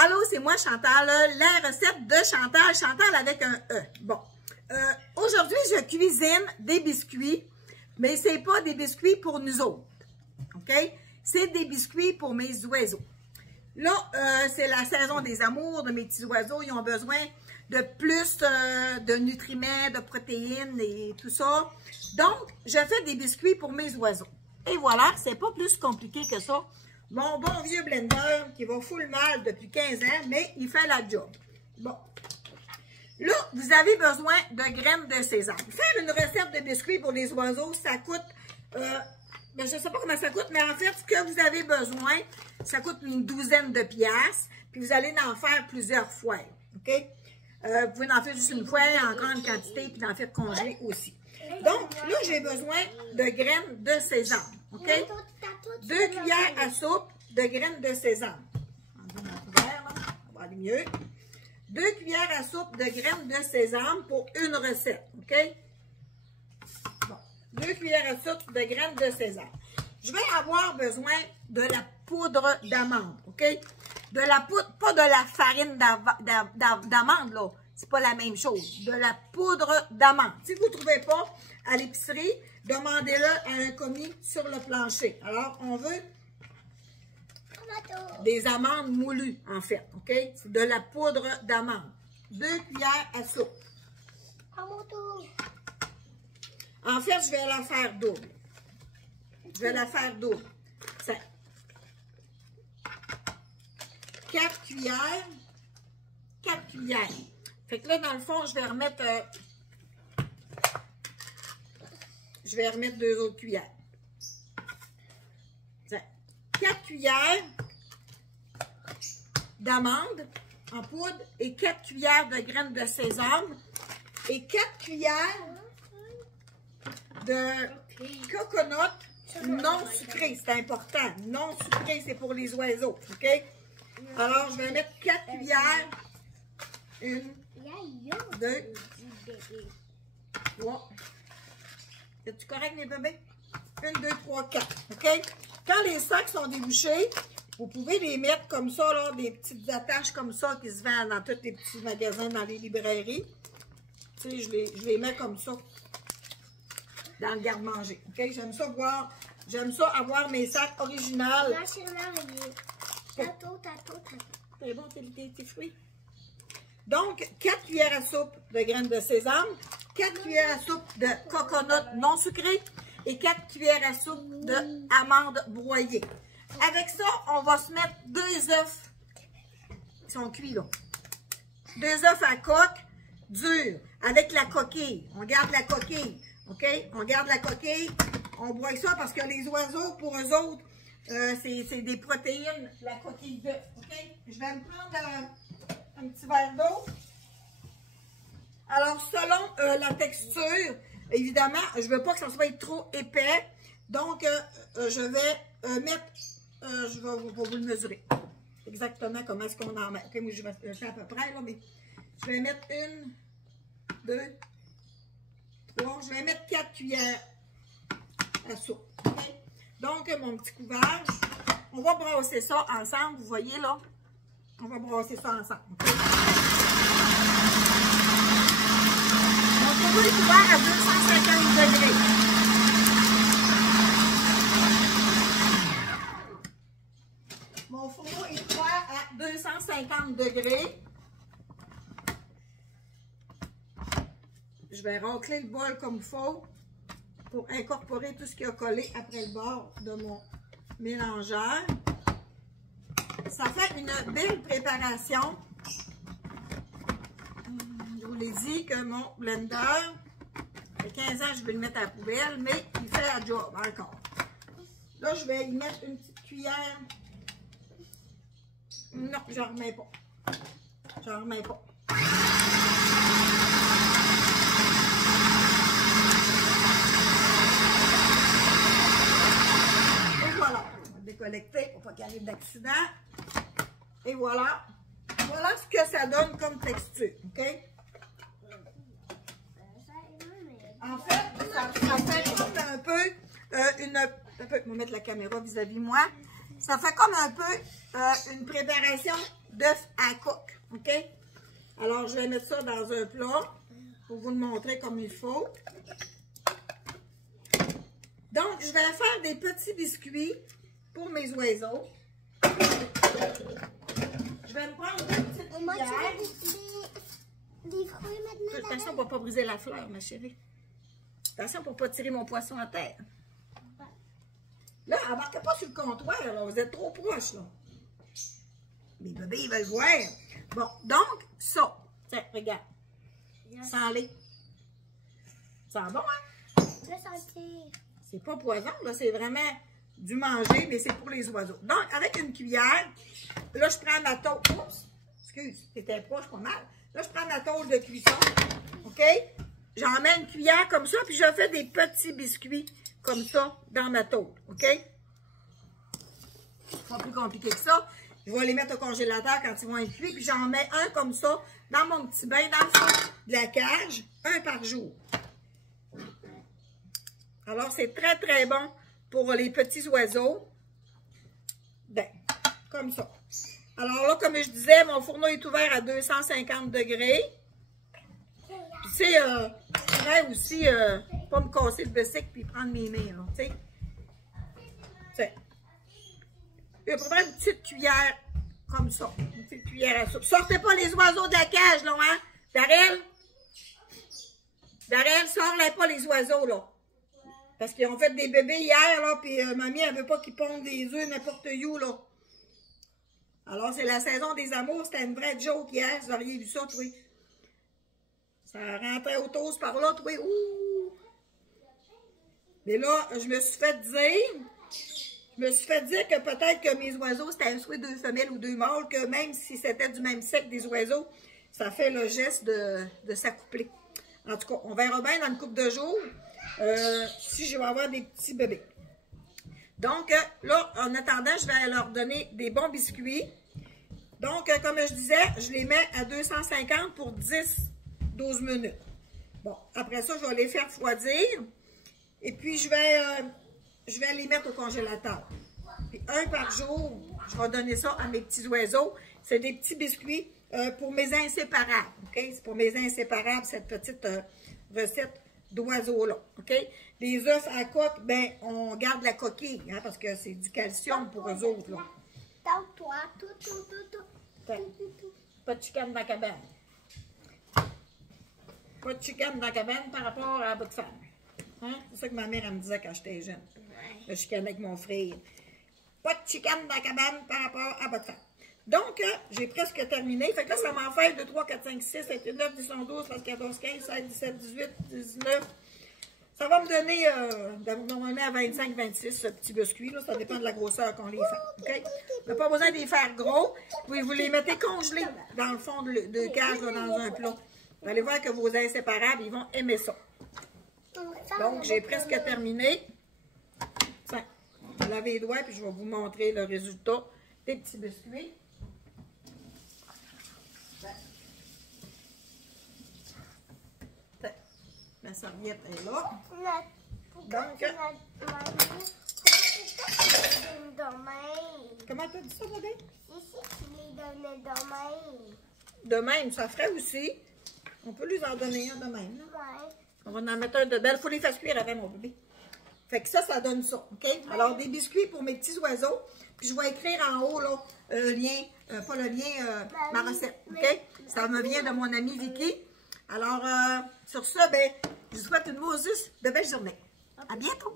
Allô, c'est moi Chantal, la recette de Chantal, Chantal avec un E. Bon, aujourd'hui je cuisine des biscuits, mais c'est pas des biscuits pour nous autres, ok? C'est des biscuits pour mes oiseaux. Là, c'est la saison des amours de mes petits oiseaux, ils ont besoin de plus de nutriments, de protéines et tout ça. Donc, je fais des biscuits pour mes oiseaux. Et voilà, c'est pas plus compliqué que ça. Mon bon vieux blender qui va full mal depuis 15 ans, mais il fait la job. Bon. Là, vous avez besoin de graines de sésame. Faire une recette de biscuits pour les oiseaux, ça coûte, ben, je ne sais pas comment ça coûte, mais en fait, ce que vous avez besoin, ça coûte une douzaine de piastres, puis vous allez en faire plusieurs fois, OK? Vous pouvez en faire juste une fois, en grande quantité, puis d'en faire congeler aussi. Donc, là, j'ai besoin de graines de sésame, OK? 2 cuillères à soupe de graines de sésame. On va aller mieux. 2 cuillères à soupe de graines de sésame pour une recette, OK? Bon, 2 cuillères à soupe de graines de sésame. Je vais avoir besoin de la poudre d'amande, OK? De la poudre, pas de la farine d'amande, là. C'est pas la même chose. De la poudre d'amande. Si vous ne trouvez pas à l'épicerie, demandez-le à un commis sur le plancher. Alors, on veut des amandes moulues, en fait, OK? C'est de la poudre d'amande. 2 cuillères à soupe. En fait, je vais la faire double. Je vais la faire double. 4 cuillères. 4 cuillères. Fait que là, dans le fond, je vais remettre 2 autres cuillères. 4 cuillères d'amandes en poudre et 4 cuillères de graines de sésame et 4 cuillères de coconut non sucré. C'est important. Non sucré, c'est pour les oiseaux. OK? Alors, je vais mettre 4 cuillères. 1, 2, 3. Es-tu correct, mes bébés? 1, 2, 3, 4. OK? Quand les sacs sont débouchés, vous pouvez les mettre comme ça, là, des petites attaches comme ça qui se vendent dans tous les petits magasins, dans les librairies. Tu sais, je les mets comme ça dans le garde-manger. OK? J'aime ça avoir mes sacs originaux. C'est bon, tes fruits? Donc, 4 cuillères à soupe de graines de sésame, 4 cuillères à soupe de coconut non sucré et 4 cuillères à soupe d'amandes broyées. Avec ça, on va se mettre 2 œufs. Ils sont cuits, là. 2 œufs à coque, durs, avec la coquille. On garde la coquille, OK? On garde la coquille. On broie ça parce que les oiseaux, pour eux autres, c'est des protéines, la coquille d'œuf, OK? Je vais me prendre un petit verre d'eau. Alors, selon la texture, évidemment, je ne veux pas que ça soit trop épais. Donc, je vais mettre, je vais vous le mesurer. Exactement comment est-ce qu'on en met. Okay, moi, je fais à peu près, là, mais je vais mettre 1, 2, 3. Je vais mettre 4 cuillères à soupe. Okay? Donc, mon petit couvert, on va brasser ça ensemble. Vous voyez, là? On va brasser ça ensemble. Okay? On fourneau est ouvert à 250 degrés. Mon fourneau est ouvert à 250 degrés. Je vais racler le bol comme il faut pour incorporer tout ce qui a collé après le bord de mon mélangeur. Ça fait une belle préparation. Je vous l'ai dit que mon blender, il y a 15 ans, je vais le mettre à la poubelle, mais il fait la job encore. Là, je vais y mettre une petite cuillère. Non, je n'en remets pas. Je n'en remets pas. Et voilà. On va décollecter pour pas qu'il arrive d'accident. Et voilà. Voilà ce que ça donne comme texture. OK? En fait, ça fait comme un peu je vais mettre la caméra vis-à-vis moi. Ça fait comme un peu une préparation d'œufs à coque, OK? Alors, je vais mettre ça dans un plat pour vous le montrer comme il faut. Donc, je vais faire des petits biscuits pour mes oiseaux. Je vais me prendre une petite cuillère. Des fruits maintenant. Attention pour ne pas briser la fleur, ma chérie. Attention pour ne pas tirer mon poisson à terre. Là, embarquez pas sur le comptoir, là. Vous êtes trop proche, là. Les bébés, ils veulent voir. Bon, donc, ça. Tiens, regarde. Sens-les. Ça sent bon, hein? Le sentir. C'est pas poison, là. C'est vraiment du manger, mais c'est pour les oiseaux. Donc, avec une cuillère, là, je prends ma tôle. Oups! Excuse, c'était proche pas mal. Là, je prends ma tôle de cuisson. OK? J'en mets une cuillère comme ça, puis je fais des petits biscuits comme ça dans ma tôle. OK? C'est pas plus compliqué que ça. Je vais les mettre au congélateur quand ils vont être cuits, puis j'en mets un comme ça dans mon petit bain, dans le fond de la cage, un par jour. Alors, c'est très, très bon pour les petits oiseaux. Ben, comme ça. Alors là, comme je disais, mon fourneau est ouvert à 250 degrés. Puis, tu sais, je pourrais aussi pas me casser le bicycle puis prendre mes mains, là, tu sais. Je vais prendre une petite cuillère comme ça. Une petite cuillère à soupe. Sortez pas les oiseaux de la cage, là, hein? Darrell? Darrell, sors-les pas les oiseaux, là. Parce qu'ils ont fait des bébés hier, là, puis mamie, elle veut pas qu'ils pondent des œufs n'importe où, là. Alors, c'est la saison des amours. C'était une vraie joke hier. Vous auriez vu ça, toi. Ça rentrait au toast par là, toi. Ouh! Mais là, je me suis fait dire que peut-être que mes oiseaux, c'était soit deux femelles ou deux mâles, que même si c'était du même sexe des oiseaux, ça fait le geste de s'accoupler. En tout cas, on verra bien dans une couple de jours si je vais avoir des petits bébés. Donc, là, en attendant, je vais leur donner des bons biscuits. Donc, comme je disais, je les mets à 250 pour 10-12 minutes. Bon, après ça, je vais les faire refroidir. Et puis, je vais les mettre au congélateur. Puis, un par jour, je vais donner ça à mes petits oiseaux. C'est des petits biscuits pour mes inséparables. OK? C'est pour mes inséparables, cette petite recette d'oiseaux-là. OK? Les œufs à coque, ben, on garde la coquille, hein, parce que c'est du calcium pour eux autres, là. Toi, Pas de chicane dans la cabane. Pas de chicane dans la cabane par rapport à votre femme. Hein? C'est ça que ma mère elle me disait quand j'étais jeune. Je chicanais avec mon frère. Pas de chicane dans la cabane par rapport à votre femme. Donc, j'ai presque terminé. Fait que là, ça m'en fait 2, 3, 4, 5, 6, 7, 8, 9, 10, 11, 12, 13, 14, 15, 16, 17, 18, 19. Ça va me donner normalement à 25, 26 ce petit biscuit. Là. Ça dépend de la grosseur qu'on les fait. Okay? On n'a pas besoin de les faire gros. Puis vous les mettez congelés dans le fond de cage, là, dans un plat. Vous allez voir que vos inséparables, ils vont aimer ça. Donc, j'ai presque terminé. Tiens, je vais laver les doigts puis je vais vous montrer le résultat des petits biscuits. Ma serviette est là. Donc, comment tu as dit ça, bébé? Ici, tu les donnais demain. De même, ça ferait aussi. On peut lui en donner un de même. Là. Ouais. On va en mettre un dedans. Il faut les faire cuire avant, mon bébé. Fait que ça donne ça. OK? Alors, des biscuits pour mes petits oiseaux. Puis, je vais écrire en haut, là, lien, pas le lien, ma recette. OK? Ça me vient de mon amie Vicky. Alors, sur ça, ben, je vous souhaite une de belle journée. À bientôt!